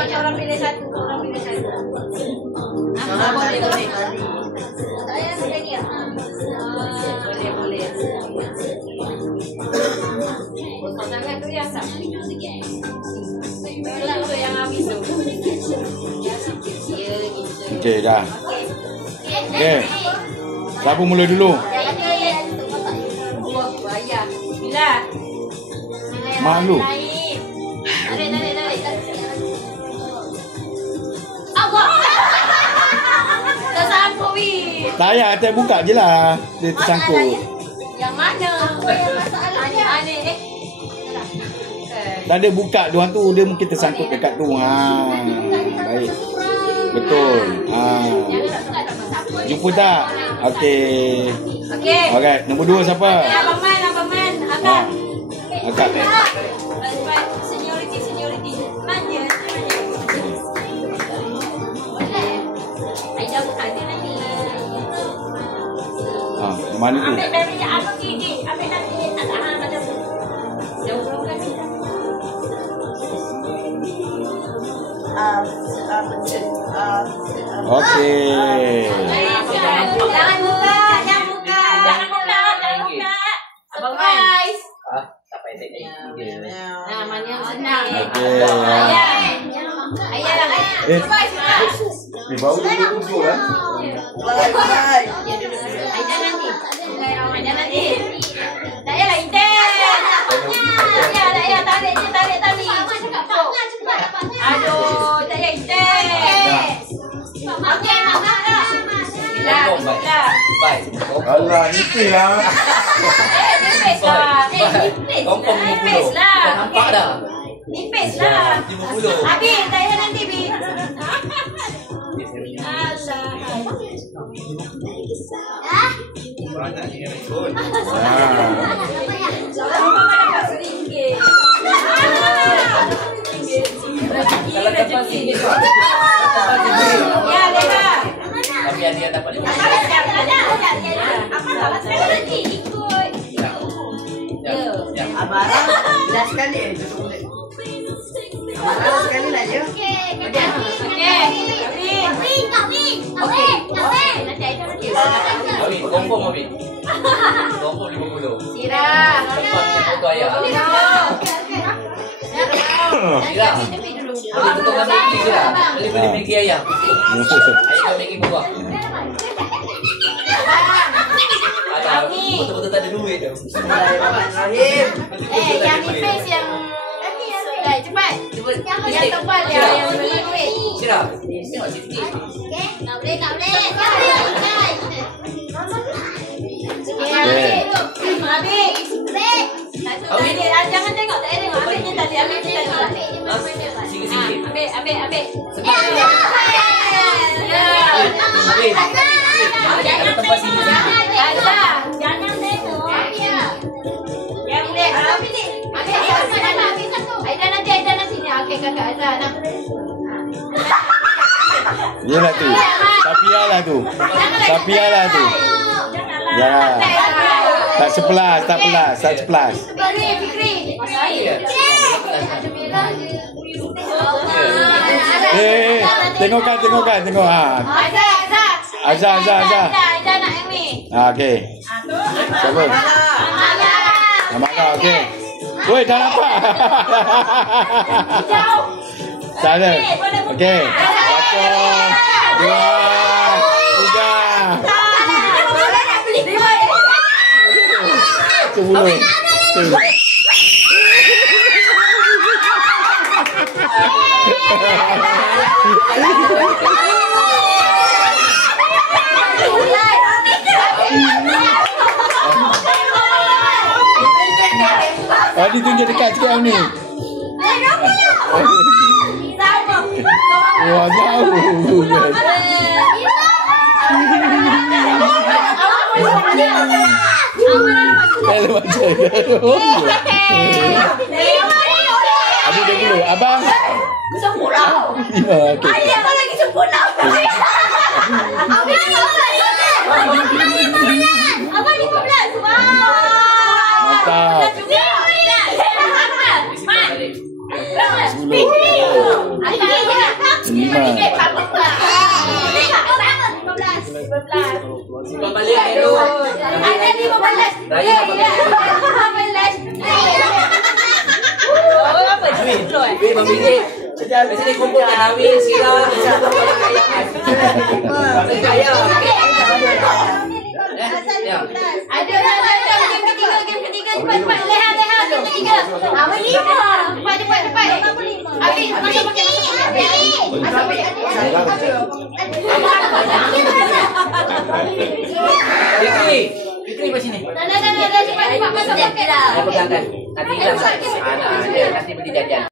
Orang pilih satu. Boleh. Saya lagi ya. Boleh. Kosong sangat tu ya, Sah. Itu yang habis tu. Ya, gitu. Okey, dah. Okey. Siapa mula dulu? Ayah. Bila? Mak lu. Tarik. Allah. Tersangkut, Wi. Tak payah, atas buka je lah. Dia tersangkut. Yang mana? Apa yang masalahnya? Aneh. Tak ada buka diorang tu, dia mungkin tersangkut dekat tu. Baik. Betul. Jumpa tak? Okey. Alright, nombor 2 siapa? Abang Man. Akak. Akak. Seniority. Manja. Aida bukan dia nanti. Mana tu? Ambil dari abang gigi. Ambil nanti. Macam tu. Jauh bukan kita. Okey. Jangan buka. Abang guys. Tak payah tengok. Nah, mana yang senang. Okey. Ayah. Baru dia usul lah. Bye. Aida nanti. Tak payahlah intens. Tak payah tarik tali. Aduh, tak payah intens. Okey, Mama. Bismillah. Baik. Alah, nipis lah. Nipis lah. Confirm 50. Nipis lah. Nampak dah. Nipis lah. 50. Habis, tak payah nanti, Bi. Orang tak ingat ikut. Kalau dapat sikit. Ya, dah. Tapi ada yang dapat 5. Apa salah saya nanti ikut. Ya. Amarah. Last kali Amarah sekali lah je. Okey. Habis, confirm habis. Confirm 50. Sirah. Cepat macam foto ayah. Sirah. Boleh tukar dengan Maggi Sirah. Boleh Maggi ayah. Ayah kau Maggi buah. Alah, betul-betul tak ada duit dah. Bismillahirrahmanirrahim. Yang nipis yang cepat. Yang tebal yang duit. Sirah. Tengok sikit. Tak boleh. Habis. Satu tali. Jangan tengok, tak payah tengok. Ambil je tali. Sikit-sikit. Ambil. Sebab jangan tempat sini. Jangan tengok. Yang boleh. Ambil satu. Aida nanti ni. Okey, kakak Azhar. Dia lah tu. Sapiah lah tu. Jangan. Tak sepelas. Fikri. Tengokkan. Azhar. Aida nak yang ni. Okey. Siapa? Amarah, okey. Woi, dah nampak. Tak ada. Okey. 1, 2, 3. 10. Ditunjuk dekat sikit yang ni. Wah, jauh. Kalau macam Habis dia dulu. Abang. Sempurna. Ya, okey. Ayah lagi sempurna. Abang 15. Wow. Mantap. Man. 10. Simpan balik air tu. Ada 15. Raya apa kata? 15. Apa ni? Weh, RM5. Biasa dia kumpulkan Awi, Sirah, balik ayam. Ya. Ada game ketiga cepat leha game ketiga. Apa 5? Cepat. Habis masuk pakai Fikri macam sini. Dah cepat masuk pakai dah. Saya pegangkan. Nanti hilang. Nanti beli jajan.